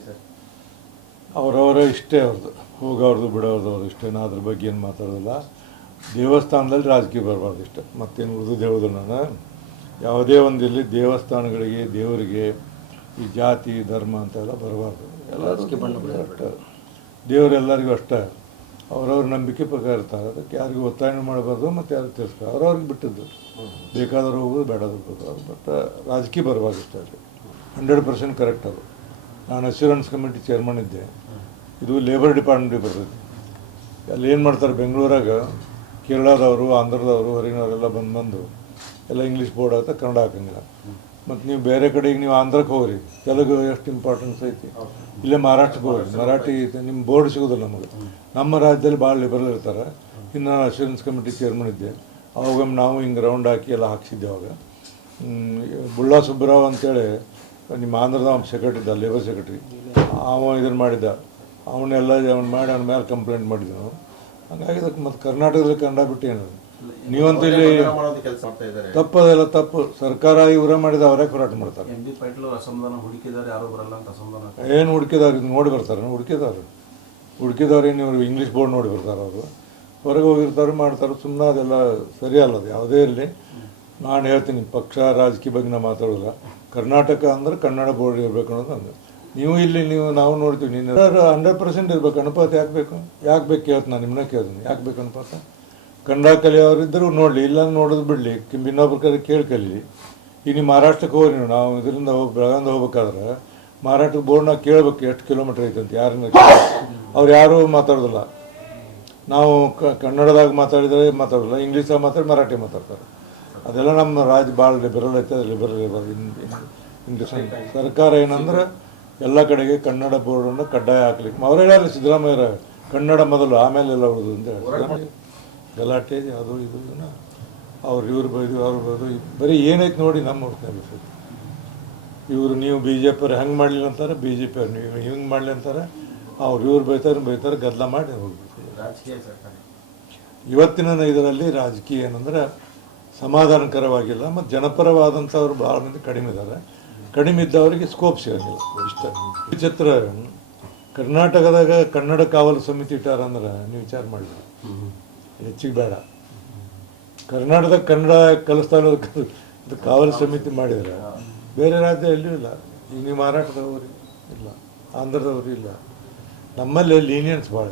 Sir. ಅವರವರ ಇಷ್ಟೇ ಅವ್ರದ್ದು. ಹೋಗೋರ್ದು ಬಿಡೋರ್ದು ಅವ್ರ ಇಷ್ಟೇ. ನಾ ಅದ್ರ ಬಗ್ಗೆ ಏನು ಮಾತಾಡೋದಿಲ್ಲ. ದೇವಸ್ಥಾನದಲ್ಲಿ ರಾಜಕೀಯ ಬರಬಾರ್ದು ಇಷ್ಟ. ಮತ್ತೇನು ಉಳಿದು ಹೇಳೋದು ನಾನು. ಯಾವುದೇ ಒಂದು ಇಲ್ಲಿ ದೇವಸ್ಥಾನಗಳಿಗೆ ದೇವರಿಗೆ ಈ ಜಾತಿ ಧರ್ಮ ಅಂತೆಲ್ಲ ಬರಬಾರ್ದು. ಅಷ್ಟೇ. ದೇವರೆಲ್ಲರಿಗೂ ಅಷ್ಟೇ. ಅವ್ರವ್ರ ನಂಬಿಕೆ ಪ್ರಕಾರ ಇರ್ತಾರೆ. ಅದಕ್ಕೆ ಯಾರಿಗೂ ಒತ್ತಾಯ ಮಾಡಬಾರ್ದು ಮತ್ತು ಯಾರು ತಿಳಿಸ್ಕೊ ಅವ್ರವ್ರಿಗೆ ಬಿಟ್ಟಿದ್ದು. ಬೇಕಾದ್ರೂ ಹೋಗೋದು ಬೇಡ ಹೋಗೋದು. ಬಟ್ ರಾಜಕೀಯ ಬರಬಾರ್ದು ಇಷ್ಟ ಅಲ್ಲಿ. ಹಂಡ್ರೆಡ್ ಪರ್ಸೆಂಟ್ ಕರೆಕ್ಟ್ ಅದು. ನಾನು ಅಶ್ಯೂರೆನ್ಸ್ ಕಮಿಟಿ ಚೇರ್ಮನ್ ಇದ್ದೆ. ಇದು ಲೇಬರ್ ಡಿಪಾರ್ಟ್ಮೆಂಟಿಗೆ ಬರ್ತೈತಿ ಅಲ್ಲಿ ಏನು ಮಾಡ್ತಾರೆ, ಬೆಂಗಳೂರಾಗ ಕೇರಳದವರು, ಆಂಧ್ರದವರು ಹೊರಗಿನವರೆಲ್ಲ ಬಂದು ಬಂದು ಎಲ್ಲ ಇಂಗ್ಲೀಷ್ ಬೋರ್ಡ್ ಆಗುತ್ತೆ ಕನ್ನಡ ಹಾಕಂಗಿಲ್ಲ. ಮತ್ತು ನೀವು ಬೇರೆ ಕಡೆಗೆ ನೀವು ಆಂಧ್ರಕ್ಕೆ ಹೋಗ್ರಿ. ತೆಲುಗು ಎಷ್ಟು ಇಂಪಾರ್ಟೆನ್ಸ್ ಐತಿ. ಇಲ್ಲೇ ಮಹಾರಾಷ್ಟ್ರಕ್ಕೆ ಹೋಗ್ರಿ. ಮರಾಠಿ ನಿಮ್ಮ ಬೋರ್ಡ್ ಸಿಗೋದಿಲ್ಲ ನಮಗೆ. ನಮ್ಮ ರಾಜ್ಯದಲ್ಲಿ ಭಾಳ ಲಿಬರಲ್ ಇರ್ತಾರೆ. ಇನ್ನು ನಾನು ಅಶ್ಯೂರೆನ್ಸ್ ಕಮಿಟಿ ಚೇರ್ಮನ್ ಇದ್ದೆ. ಅವಾಗ ನಾವು ಹಿಂಗೆ ರೌಂಡ್ ಹಾಕಿ ಎಲ್ಲ ಹಾಕ್ಸಿದ್ದೆ ಅವಾಗ. ಬುಳ್ಳಾ ಸುಬ್ಬರಾವ್ ಅಂತೇಳಿ ನಿಮ್ಮ ಆಂಧ್ರದ ಅವ್ನು ಸೆಕ್ರೆಟರಿ ಇದ್ದ ಲೇಬರ್ ಸೆಕ್ರೆಟ್ರಿ ಅವ ಇದನ್ನು ಮಾಡಿದ್ದ. ಅವನ್ನೆಲ್ಲ ಅವ್ನು ಮಾಡಿ ಅವ್ನ ಮೇಲೆ ಕಂಪ್ಲೇಂಟ್ ಮಾಡಿದ್ವಿ ನಾವು ಹಂಗಾಗಿ ಅದಕ್ಕೆ ಮತ್ತು ಕರ್ನಾಟಕದಲ್ಲಿ ಕನ್ನಡ ಬಿಟ್ಟು ಏನು ನೀವಂತೂ ಇಲ್ಲಿ ತಪ್ಪು ಅದೆಲ್ಲ ಮಾಡ್ತಾ ಇದ್ದಾರೆ. ತಪ್ಪದೆಲ್ಲ ತಪ್ಪು. ಸರ್ಕಾರ ಇವರ ಮಾಡಿದ ಅವರೇ ಹೋರಾಟ ಮಾಡ್ತಾರೆ. ಎಂ ಬಿ ಪಾಟೀಲ್ ಅಸಮಾಧಾನ ಹುಡುಕಿದ್ದಾರೆ ಯಾರು ಬರಲ್ಲ ಅಂತ ಅಸಮಾಧಾನ ಏನು ಹುಡುಕಿದಾರೆ? ಇದು ನೋಡಿ ಬರ್ತಾರೆ ಹುಡುಕಿದವ್ರು ಹುಡುಕಿದವ್ರು ಏನು ಇವರು ಇಂಗ್ಲೀಷ್ ಬೋರ್ಡ್ ನೋಡಿ ಬರ್ತಾರೆ ಅವರು. ಹೊರಗೆ ಹೋಗಿರ್ತಾರೆ ಮಾಡ್ತಾರೆ ಸುಮ್ಮನೆ ಅದೆಲ್ಲ ಸರಿಯಲ್ಲ ಅದು ಯಾವುದೇ ಇರಲಿ. ನಾನು ಹೇಳ್ತೀನಿ ಪಕ್ಷ ರಾಜಕೀಯ ಬಗ್ಗೆ ನಾನು ಮಾತಾಡೋಲ್ಲ. ಕರ್ನಾಟಕ ಅಂದ್ರೆ ಕನ್ನಡ ಬೋರ್ಡ್ ಇರಬೇಕು ಅನ್ನೋದು ನಂದು. ನೀವು ಇಲ್ಲಿ ನೀವು ನಾವು ನೋಡ್ತೀವಿ ನೀನು ಹಂಡ್ರೆಡ್ ಪರ್ಸೆಂಟ್ ಇರ್ಬೇಕು, ಅನುಪಾತ ಯಾಕೆ ಬೇಕು? ಯಾಕೆ ಬೇಕು ಕೇಳ್ತೀನಿ ನಾನು, ನಿಮ್ಮನ್ನ ಕೇಳ್ತೀನಿ. ಯಾಕೆ ಬೇಕು ಅನುಪಾತ? ಕನ್ನಡ ಕಲಿಯೋರಿದ್ದರೂ ನೋಡಲಿ ಇಲ್ಲ ನೋಡೋದು ಬಿಡಲಿ. ಇನ್ನೊಬ್ರ ಕಡೆ ಕೇಳಿ ಕಲೀಲಿ. ಈಗ ಮಹಾರಾಷ್ಟ್ರಕ್ಕೆ ಹೋಗ್ರಿ ನೀವು. ನಾವು ಇದರಿಂದ ಹೋಗಿ ಬೆಳಗಾಂದ ಹೋಗ್ಬೇಕಾದ್ರೆ ಮಹಾರಾಷ್ಟ್ರ ಬೋರ್ಡ್ನಾಗ ಕೇಳ್ಬೇಕು ಎಷ್ಟು ಕಿಲೋಮೀಟ್ರ್ ಐತೆ ಅಂತ ಯಾರನ್ನ ಅವ್ರು ಯಾರೂ ಮಾತಾಡೋದಿಲ್ಲ. ನಾವು ಕನ್ನಡದಾಗ ಮಾತಾಡಿದರೆ ಮಾತಾಡೋಲ್ಲ ಇಂಗ್ಲೀಷಾಗ ಮಾತಾಡಿ ಮರಾಠಿ ಮಾತಾಡ್ತಾರೆ. ಅದೆಲ್ಲ ನಮ್ಮ ರಾಜ್ಯ ಭಾಳ ಲಿಬರಲ್ ಐತೆ ಅದು ಲಿಬರಲ್ ಇಂಗ್ಲೀಷ್ ಸರ್ಕಾರ ಏನಂದ್ರೆ ಎಲ್ಲ ಕಡೆಗೆ ಕನ್ನಡ ಬೋರ್ಡನ್ನು ಕಡ್ಡಾಯ ಹಾಕ್ಲಿಕ್ಕೆ. ಅವ್ರು ಹೇಳ್ಯಾರ ಸಿದ್ದರಾಮಯ್ಯರ ಕನ್ನಡ ಮೊದಲು ಆಮೇಲೆ ಎಲ್ಲ ಉಳಿದು ಅಂತ ಹೇಳಿ. ಗಲಾಟೆ ಅದು ಇದು ಅವ್ರು ಇವ್ರು ಬೈದು ಅವ್ರು ಬೈದು ಬರೀ ಏನೈತೆ ನೋಡಿ ನಮ್ಮ ಹೊರ್ತಾಗಿ ಇವರು ನೀವು ಬಿ ಜೆ ಪಿಯವ್ರು ಹೆಂಗೆ ಮಾಡಲಿಲ್ಲ ಅಂತಾರೆ ಬಿ ಜೆ ಪಿಯವ್ರು ನೀವು ಹಿಂಗೆ ಮಾಡಲಿ ಅಂತಾರೆ ಅವ್ರು ಇವ್ರು ಬೈತಾರೆ ಬೈತಾರೆ ಗದ್ದಲ ಮಾಡಿ ಹೋಗ್ಬಿಡ್ತೀವಿ. ಇವತ್ತಿನ ಇದರಲ್ಲಿ ರಾಜಕೀಯ ಏನಂದ್ರೆ ಸಮಾಧಾನಕರವಾಗಿಲ್ಲ, ಮತ್ತು ಜನಪರವಾದಂಥವ್ರು ಭಾಳ ಮಂದಿ ಕಡಿಮೆ ಇದ್ದಾರೆ ಕಡಿಮೆ ಇದ್ದವರಿಗೆ ಸ್ಕೋಪ್ ಸಿಗೋದಿಲ್ಲ ಇಷ್ಟ. ವಿಚಿತ್ರ ಕರ್ನಾಟಕದಾಗ ಕನ್ನಡ ಕಾವಲು ಸಮಿತಿ ಇಟ್ಟಾರ ಅಂದ್ರೆ ನೀವು ವಿಚಾರ ಮಾಡಿದ್ರೆ ಹೆಚ್ಚಿಗೆ ಬೇಡ. ಕರ್ನಾಟಕದಾಗ ಕನ್ನಡ ಕಲಿಸ್ತಾ ಇರೋದು ಕಾವಲು ಸಮಿತಿ ಮಾಡಿದ್ರೆ ಬೇರೆ ರಾಜ್ಯ ಎಲ್ಲೂ ಇಲ್ಲ. ಈಗ ನೀವು ಇಲ್ಲ, ಆಂಧ್ರದವರು ಇಲ್ಲ. ನಮ್ಮಲ್ಲಿ ಲೀನಿಯನ್ಸ್ ಭಾಳ